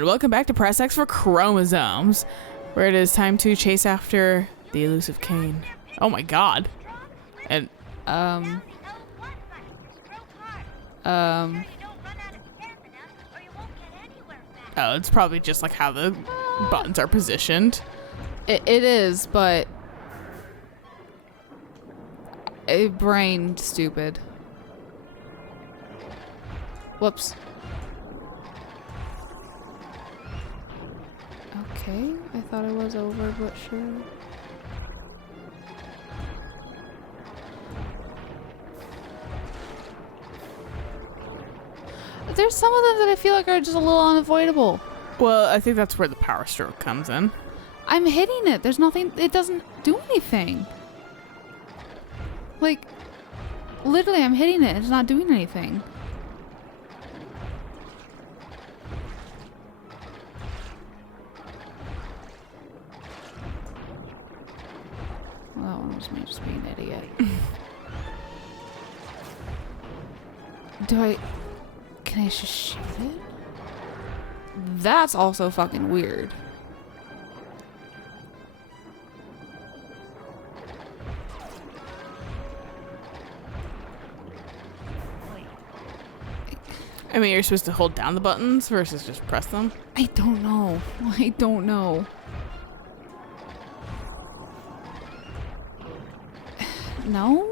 and welcome back to Press X for Chromosomes, where it is time to chase after the elusive Kane. Oh my god. And, Oh, it's probably just like how the buttons are positioned. it is, but a brain stupid. Whoops. Okay, I thought it was over, but sure. There's some of them that I feel like are just a little unavoidable. Well, I think that's where the power stroke comes in. I'm hitting it. There's nothing. It doesn't do anything. Like, literally, I'm hitting it. It's not doing anything. Well, that one was me just being an idiot. Can I just shoot it? That's also fucking weird. I mean, you're supposed to hold down the buttons versus just press them. I don't know. I don't know. No?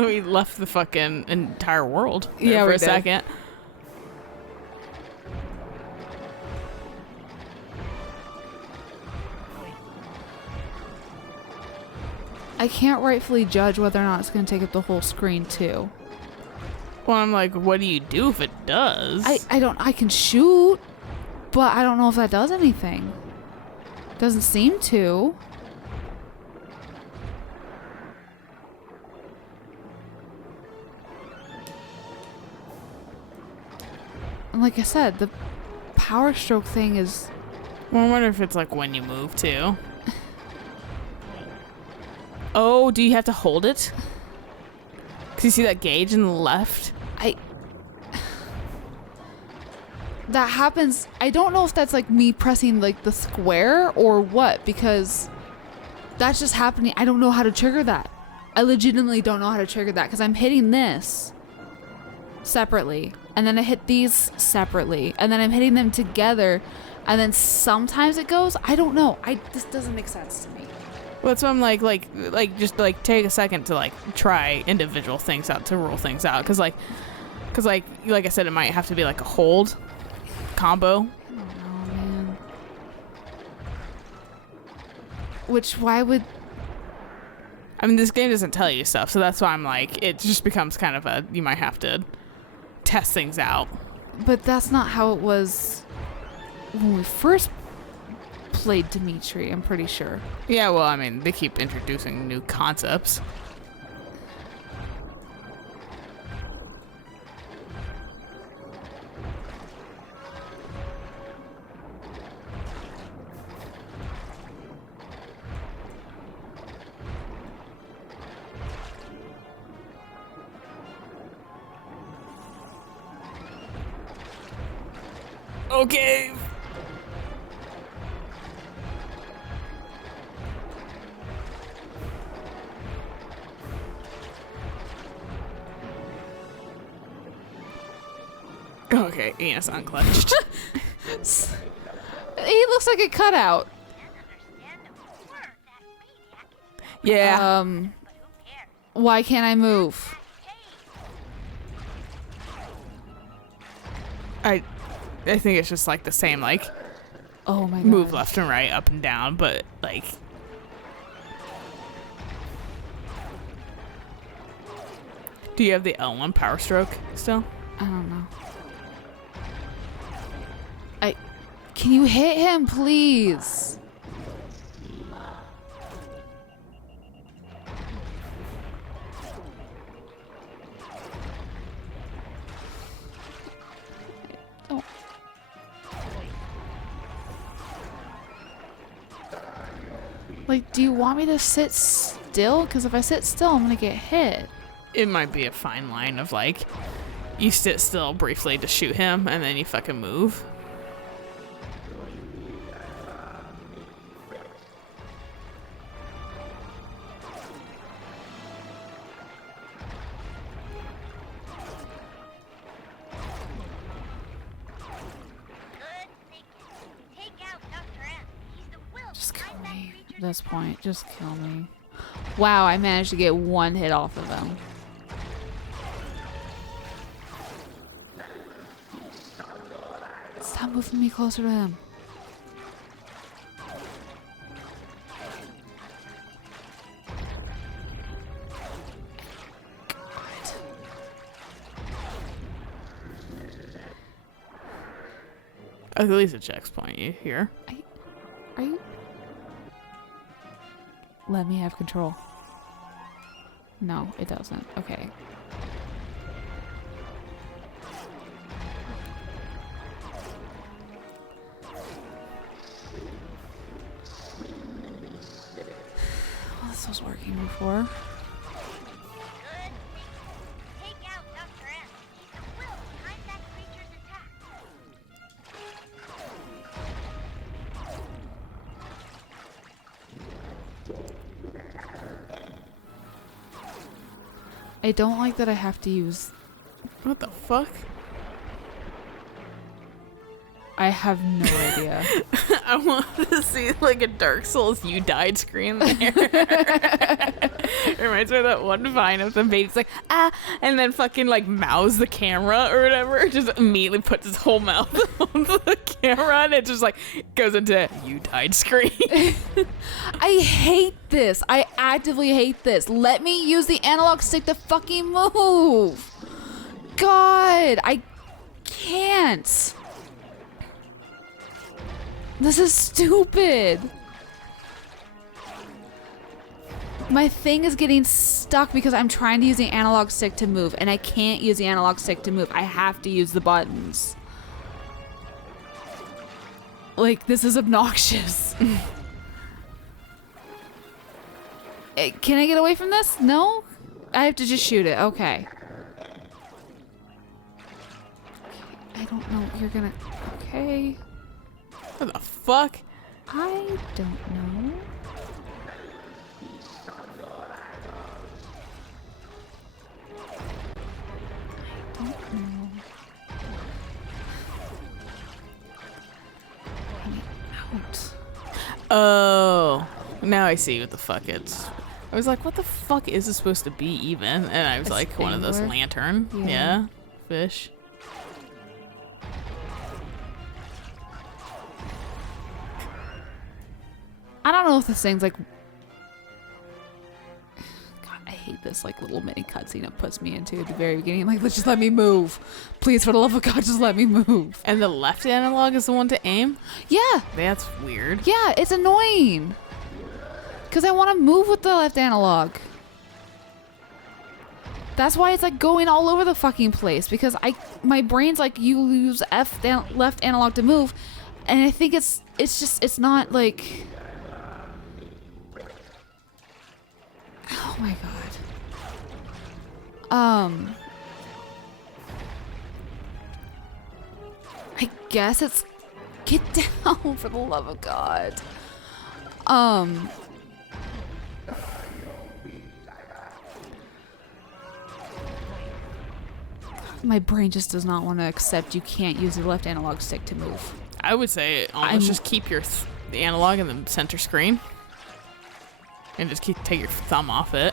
We left the fucking entire world there Yeah, for we a did. second. I can't rightfully judge whether or not it's going to take up the whole screen too. Well, I'm like, what do you do if it does? I can shoot, but I don't know if that does anything. Doesn't seem to. And like I said, the power stroke thing is... Well, I wonder if it's like when you move too. Oh, do you have to hold it? Because you see that gauge in the left? That happens. I don't know if that's like me pressing like the square or what, because that's just happening. I don't know how to trigger that. I legitimately don't know how to trigger that because I'm hitting this separately, and then I hit these separately, and then I'm hitting them together, and then sometimes it goes. I don't know. This doesn't make sense to me. Well, that's why I'm like, just like take a second to like try individual things out, to rule things out. Cause like I said, it might have to be like a hold combo. I don't know, man. I mean, this game doesn't tell you stuff, so that's why I'm like, it just becomes kind of you might have to test things out. But that's not how it was when we first played Dimitri, I'm pretty sure. Yeah, well, I mean, they keep introducing new concepts. Okay. Okay, yes, Unclenched. He looks like a cutout. Yeah. Why can't I move? I think it's just like the same, like, Oh my god. move left and right, up and down, but like... Do you have the L1 power stroke still? I don't know. Can you hit him, please? Oh. Like, do you want me to sit still? Because if I sit still, I'm gonna get hit. It might be a fine line of like, you sit still briefly to shoot him, and then you fucking move. Just kill me at this point. Just kill me. Wow, I managed to get one hit off of them. Stop moving me closer to him. God. At least a checkpoint you here. Are you? Let me have control. No, it doesn't. Okay. Well, this was working before. I don't like that I have to use... What the fuck? I have no idea. I want to see like a Dark Souls "you died" screen there. It reminds me of that one Vine of the baby's like, ah, and then fucking like mouths the camera or whatever. Just immediately puts his whole mouth on the camera and it just like goes into "you died" screen. I hate this. I actively hate this. Let me use the analog stick to fucking move. God, I can't. This is stupid. My thing is getting stuck because I'm trying to use the analog stick to move and I can't use the analog stick to move. I have to use the buttons. Like, this is obnoxious. Can I get away from this? No? I have to just shoot it. Okay. I don't know. You're gonna... Okay. What the fuck? I don't know. I don't know. Hang it out. Oh, now I see what the fuck it's. I was like, what the fuck is this supposed to be even? And I was A like, one of those spangler? lantern. Yeah. Yeah. Fish. I don't know if this thing's like... God, I hate this like little mini cutscene it puts me into at the very beginning. Like, let's just let me move. Please, for the love of God, just let me move. And the left analog is the one to aim? Yeah. That's weird. Yeah, it's annoying. Because I want to move with the left analog. That's why it's like going all over the fucking place. Because my brain's like, you use left analog to move. And I think it's not like... Oh my God. I guess it's... Get down, for the love of God. My brain just does not want to accept you can't use the left analog stick to move. I would say almost just keep your the analog in the center screen. And just take your thumb off it.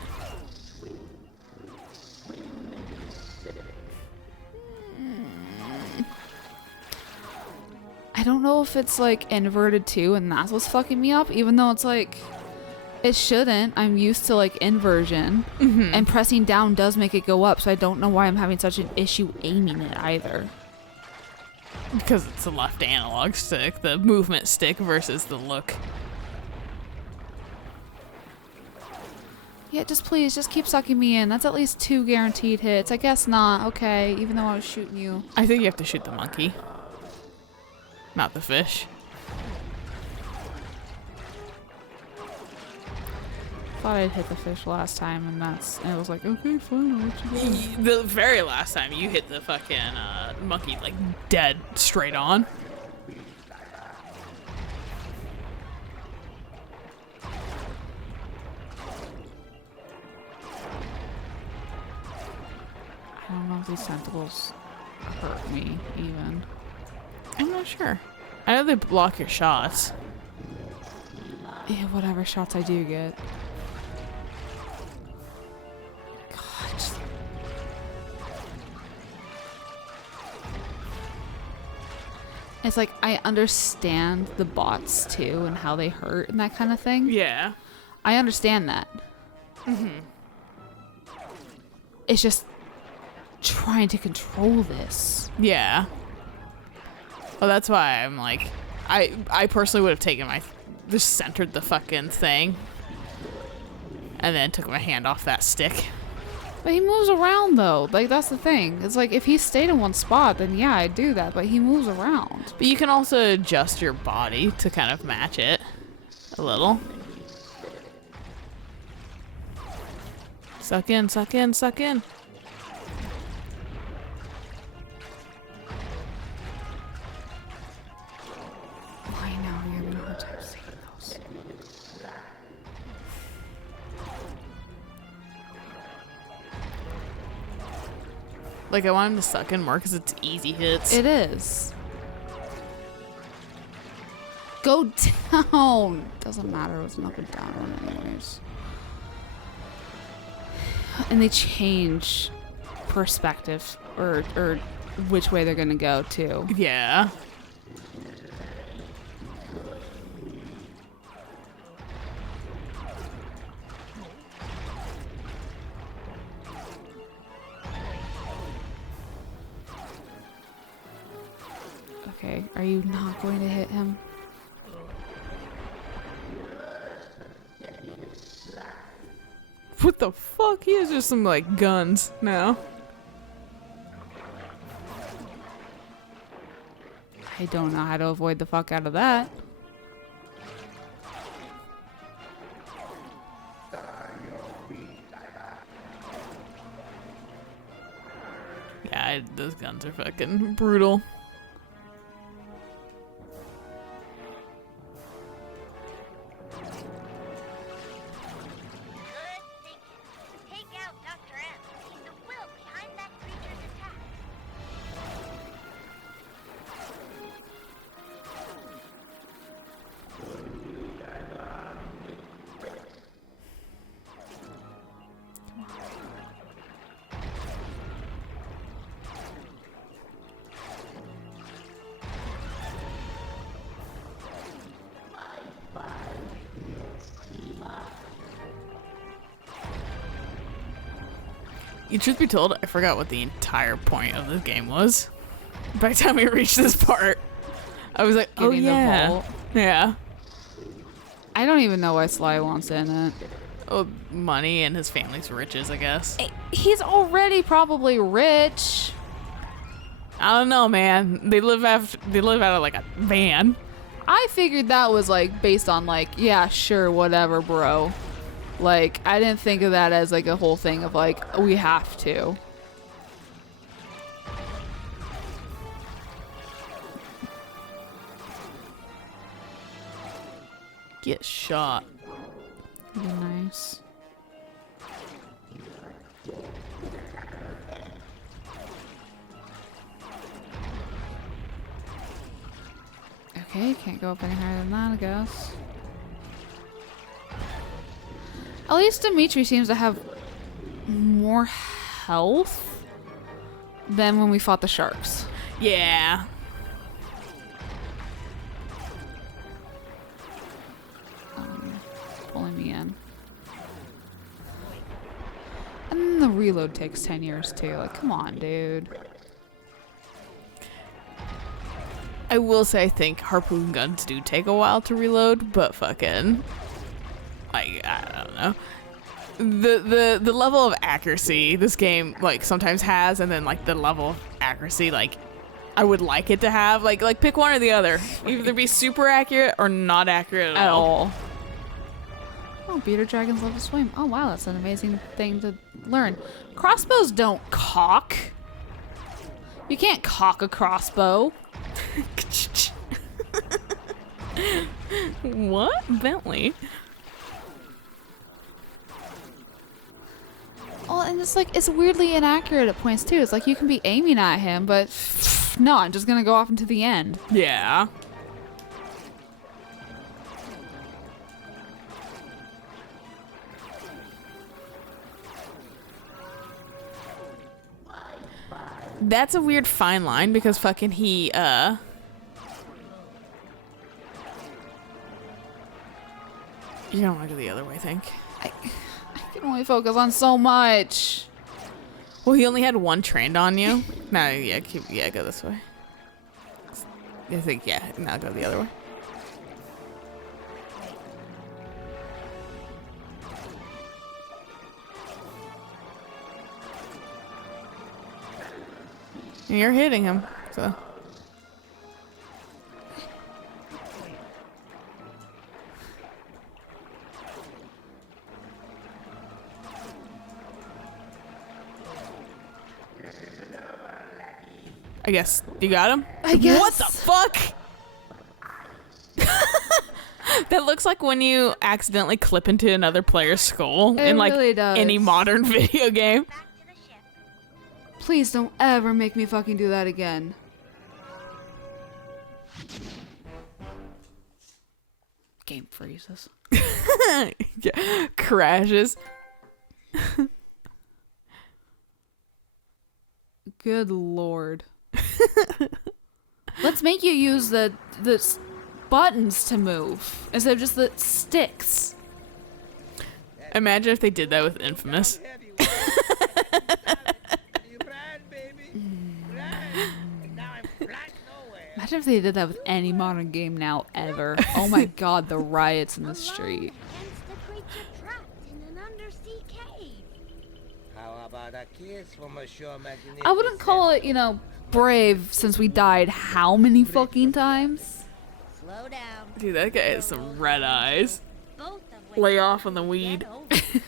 I don't know if it's like inverted too and that's what's fucking me up, even though it's like it shouldn't. I'm used to like inversion and pressing down does make it go up, so I don't know why I'm having such an issue aiming it either. Because it's the left analog stick, the movement stick versus the look. Yeah, just please, just keep sucking me in. That's at least 2 guaranteed hits. I guess not. Okay, even though I was shooting you. I think you have to shoot the monkey. Not the fish. thought I'd hit the fish last time, and it was like, okay, fine, I'll let you go. The very last time you hit the fucking monkey like dead straight on. I don't know if these tentacles hurt me even. I'm not sure. I know they block your shots. Yeah, whatever shots I do get. God. It's like I understand the bots too and how they hurt and that kind of thing. Yeah. I understand that. It's just trying to control this. Yeah. Well, that's why I'm like, I personally would have taken just centered the fucking thing and then took my hand off that stick. But he moves around though. Like, that's the thing. It's like if he stayed in one spot, then yeah, I'd do that. But he moves around. But you can also adjust your body to kind of match it a little. Suck in, suck in, suck in. I know, you're having a hard time seeing those. Like, I want him to suck in more because it's easy hits. It is. Go down. Doesn't matter. It was an up and down one anyways. And they change perspective or which way they're gonna go too. Yeah. Okay, are you not going to hit him? What the fuck? He has just some, like, guns now. I don't know how to avoid the fuck out of that. Yeah, those guns are fucking brutal. Truth be told, I forgot what the entire point of this game was. By the time we reached this part, I was like, oh Getting the yeah. vault. Yeah. I don't even know why Sly wants in it. Oh, money and his family's riches, I guess. He's already probably rich. I don't know, man. They live out of like a van. I figured that was like based on like, yeah, sure, whatever, bro. Like, I didn't think of that as like a whole thing of like, we have to. Get shot. Be nice. Okay, can't go up any higher than that, I guess. At least Dimitri seems to have more health than when we fought the sharks. Yeah. Pulling me in. And then the reload takes 10 years too. Like, come on, dude. I will say I think harpoon guns do take a while to reload, but fucking... I don't know. The level of accuracy this game like sometimes has, and then like the level of accuracy like I would like it to have, like pick one or the other. Either be super accurate or not accurate at all. Oh, bearded dragons love to swim. Oh, wow, that's an amazing thing to learn. Crossbows don't cock. You can't cock a crossbow. What? Bentley? Well, and it's like, it's weirdly inaccurate at points too. It's like you can be aiming at him, but no, I'm just gonna go off into the end. Yeah. That's a weird fine line because fucking he, you don't want to go the other way, I think. I can only focus on so much. Well, he only had one trained on you. No, yeah, go this way. I think, yeah, now go the other way. And you're hitting him, so. I guess you got him? I guess. What the fuck? That looks like when you accidentally clip into another player's skull It in like really does. any modern video game. Please don't ever make me fucking do that again. Game freezes. Yeah. Crashes. Good lord. Let's make you use the buttons to move instead of just the sticks. Imagine if they did that with Infamous. Imagine if they did that with any modern game now ever. Oh my god, the riots in the street. Against a creature trapped in an undersea cave. How about a kiss from a sure magnificent? I wouldn't call it, you know, brave since we died how many fucking times? Slow down. Dude, that guy has some red eyes. Both of which Lay off on the weed. get over yourself.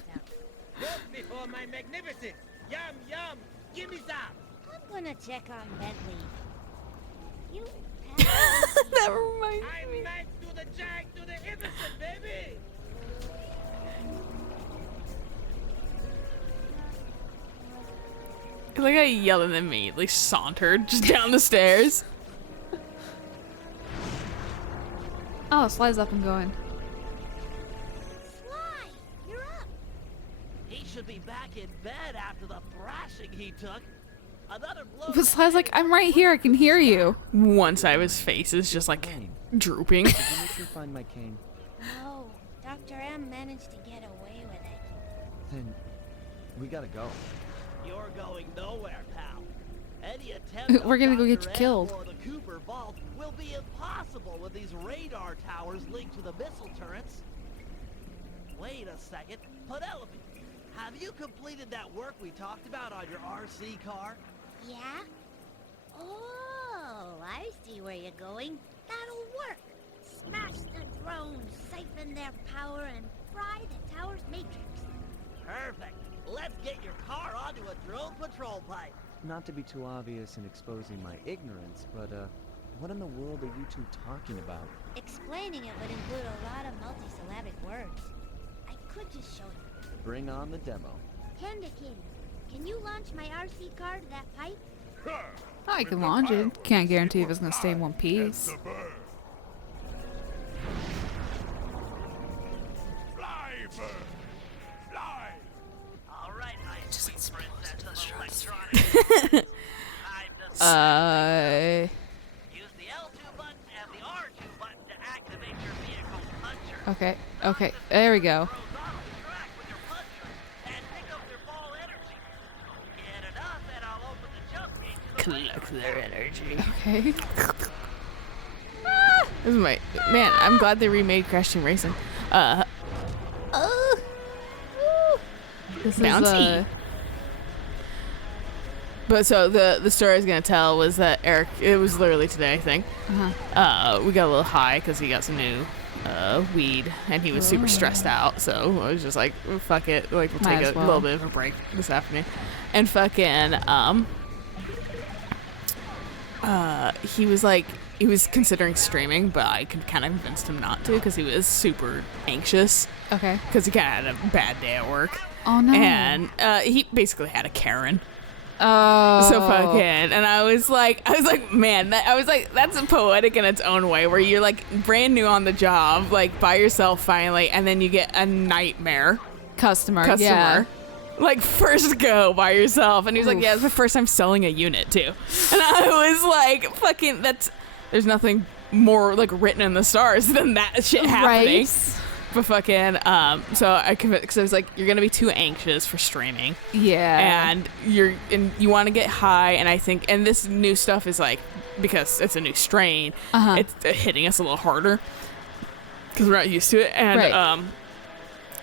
Look before my magnificence. Yum yum. Give me some. I'm gonna check on Bentley. You That reminds I'm me. back to the jack to the innocent, baby. Like I yelled and then immediately sauntered just down the stairs. Oh, Sly's up and going. Sly, you're up. He should be back in bed after the thrashing he took. Another blow. But Sly's like, I'm right here, I can hear you. One side of his face is just like drooping. Did you make sure to find my cane? No, Dr. M managed to get away with it. Then we gotta go. You're going nowhere, pal. Any attempt We're gonna go on get Dr. you M killed. or the Cooper Vault will be impossible with these radar towers linked to the missile turrets. Wait a second, Penelope. Have you completed that work we talked about on your RC car? Yeah? Oh, I see where you're going. That'll work. Smash the drones, siphon their power, and fry the tower's matrix. Perfect. Let's get your car onto a drone patrol pipe. Not to be too obvious in exposing my ignorance, but what in the world are you two talking about? Explaining it would include a lot of multisyllabic words. I could just show you. Bring on the demo. Panda King, can you launch my RC car to that pipe? I can launch it. Can't guarantee if it's gonna stay in one piece. All right, nice princess of electronics. Use the L2 button and the R2 button to activate your vehicle's puncher. Okay, okay, there we go. Horizontal track with your puncher and pick up their ball energy. Get enough and I'll open the jump gate to the Collect their energy. Okay. This is my man. I'm glad they remade Crash Team Racing. This Bouncy. is But so the story I was gonna tell was that Eric. It was literally today, I think. uh-huh. We got a little high because he got some new weed, and he was super stressed out. So I was just like, fuck it, like we'll Might take as a well. little bit of a break this afternoon. And fucking he was like, he was considering streaming, but I could kind of convinced him not to because he was super anxious Okay. because he kind of had a bad day at work. Oh no. And he basically had a Karen. Oh. So fucking, and I was like, man, that's poetic in its own way, where you're like brand new on the job, like by yourself finally, and then you get a nightmare customer. customer, Yeah. like first go by yourself, and he was like, yeah, it's my first time selling a unit too, and I was like, fucking, there's nothing more like written in the stars than that shit happening. Right. But fucking, so I convinced, because I was like, you're gonna be too anxious for streaming. Yeah. And you want to get high, and I think, and this new stuff is like, because it's a new strain, it's hitting us a little harder because we're not used to it. And Right.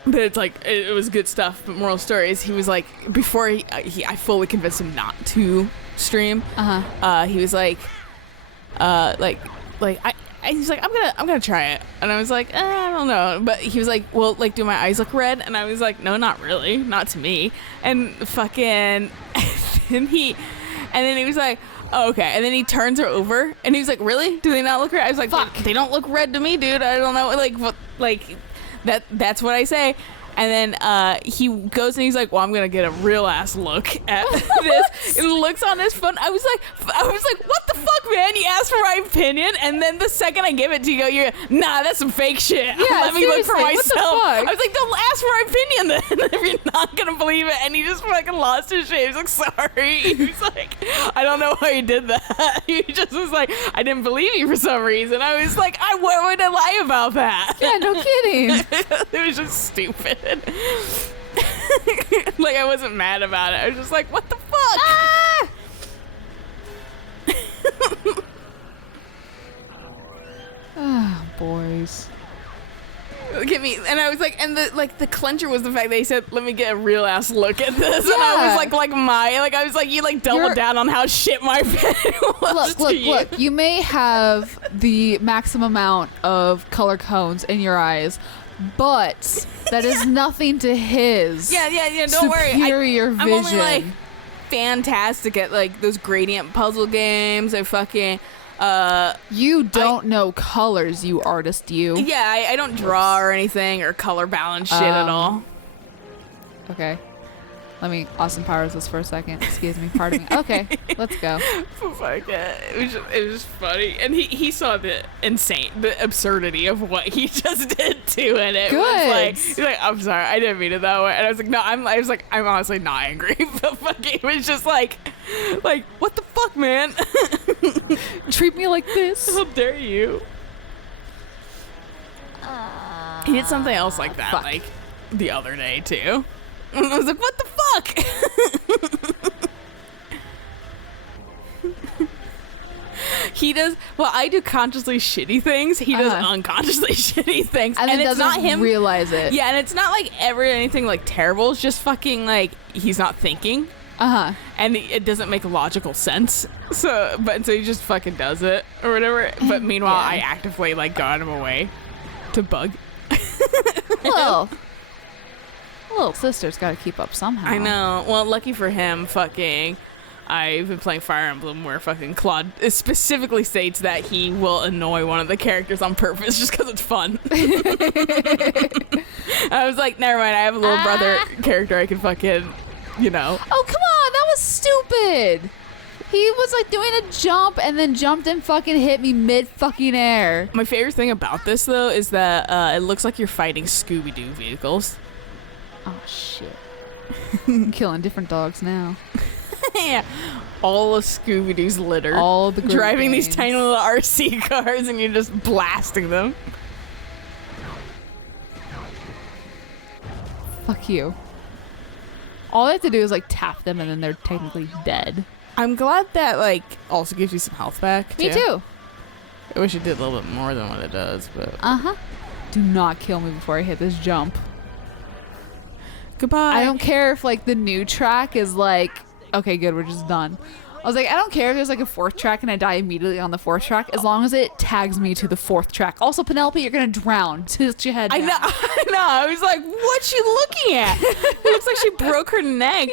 but it's like it was good stuff. But moral story is, he was like, before I fully convinced him not to stream. He was like, he's like, I'm gonna try it, and I was like, I don't know, but he was like, well, like, do my eyes look red? And I was like, no, not really, not to me. And fucking, and then he was like, oh, okay, and then he turns her over, and he was like, really? Do they not look red? I was like, Fuck. They don't look red to me, dude. I don't know, like, what, like, that's what I say. And then he goes and he's like, well, I'm gonna get a real ass look at this, and looks on his phone. I was like, what the fuck, man? You asked for my opinion, and then the second I give it to you, you're, nah, that's some fake shit. Yeah, Let me look for seriously, what myself. the fuck? I was like, don't ask for my opinion then if you're not gonna believe it. And he just fucking lost his shit. He was like, sorry. He was like, I don't know why you did that. He just was like, I didn't believe you for some reason. I was like, why would I lie about that? Yeah, no kidding. It was just stupid. Like, I wasn't mad about it. I was just like, what the fuck? Ah! Ah, boys. Look at me. And I was like, and the clincher was the fact that he said, let me get a real ass look at this. And I was I was like, you like doubled down on how shit my opinion was. Look. You may have the maximum amount of color cones in your eyes, but that is nothing to his. Yeah, don't worry. Superior vision. I'm only like fantastic at like those gradient puzzle games. I fucking You don't know colors, you artist, you. yeah, I don't draw or anything or color balance shit at all. Okay. Let me Austin Powers this for a second. Excuse me. Pardon me. Okay. Let's go. Fuck it. It was just funny, and he saw the absurdity of what he just did too, and it was like, he's like, I'm sorry, I didn't mean it that way, and I was like, no, I'm honestly not angry, but fuck it was just like what the fuck, man? Treat me like this. How dare you? He did something else like that, fuck. like the other day too. And I was like, what the fuck? He does, well, I do consciously shitty things. He does unconsciously shitty things. And it's doesn't not him realize it. Yeah, and it's not like ever anything like terrible. It's just fucking like he's not thinking. And it doesn't make logical sense. So he just fucking does it or whatever. But meanwhile, I actively like got him away to bug. Little sister's got to keep up somehow. I know. Well, lucky for him, fucking, I've been playing Fire Emblem where fucking Claude specifically states that he will annoy one of the characters on purpose just because it's fun. I was like, never mind. I have a little brother character I can fucking, you know. Oh, come on. That was stupid. He was like doing a jump and then jumped and fucking hit me mid fucking air. My favorite thing about this, though, is that it looks like you're fighting Scooby-Doo vehicles. Oh, shit. I'm killing different dogs now. Yeah. All of Scooby-Doo's litter. All the great driving these names. tiny little RC cars and you're just blasting them. Fuck you. All I have to do is like tap them and then they're technically dead. I'm glad that like also gives you some health back. Me too. I wish it did a little bit more than what it does, but Do not kill me before I hit this jump. goodbye. I don't care if like the new track is like, okay, good, we're just done. I was like, I don't care if there's like a 4th track and I die immediately on the 4th track, as long as it tags me to the 4th track. Also, Penelope, you're gonna drown. Tilt your head I down. know. I know. I was like, what's she looking at? It looks like she broke her neck.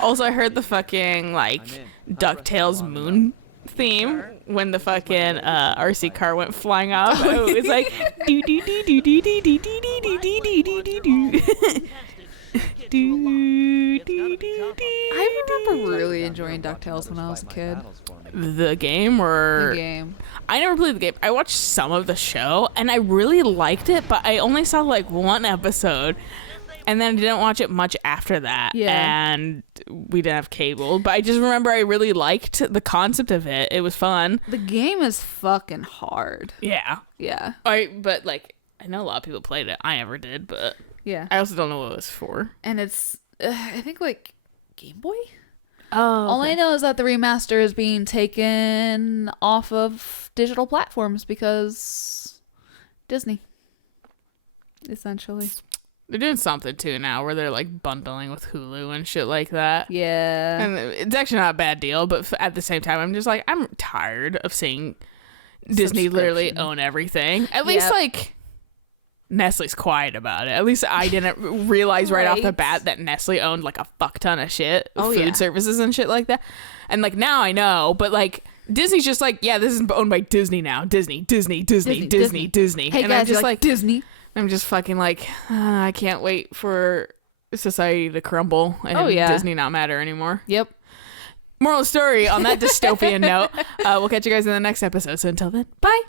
Also, I heard the fucking like DuckTales moon theme when the fucking RC car went flying off. It was like do do do do do do do do do do do do do. I remember really enjoying DuckTales when I was a kid. The game or The game. I never played the game. I watched some of the show and I really liked it, but I only saw like one episode and then I didn't watch it much after that. Yeah. And we didn't have cable, but I just remember I really liked the concept of it. It was fun. The game is fucking hard. Yeah. Yeah. But like I know a lot of people played it. I never did, but Yeah. I also don't know what it was for. And it's, I think, like, Game Boy? Oh. All I know is that the remaster is being taken off of digital platforms because Disney, essentially. They're doing something too now where they're like bundling with Hulu and shit like that. Yeah. And it's actually not a bad deal, but at the same time, I'm just like, I'm tired of seeing Disney literally Subscription. own everything. At least Yep. like Nestle's quiet about it. At least I didn't realize right off the Right. bat that Nestle owned like a fuck ton of shit, Oh, food yeah. services and shit like that. And like now I know, but like Disney's just like, yeah, this is owned by Disney now. Disney. Hey And guys, I'm just like Disney. I'm just fucking like, I can't wait for society to crumble and Oh, yeah. Disney not matter anymore. Yep. Moral of the story on that dystopian note, we'll catch you guys in the next episode. So until then, bye.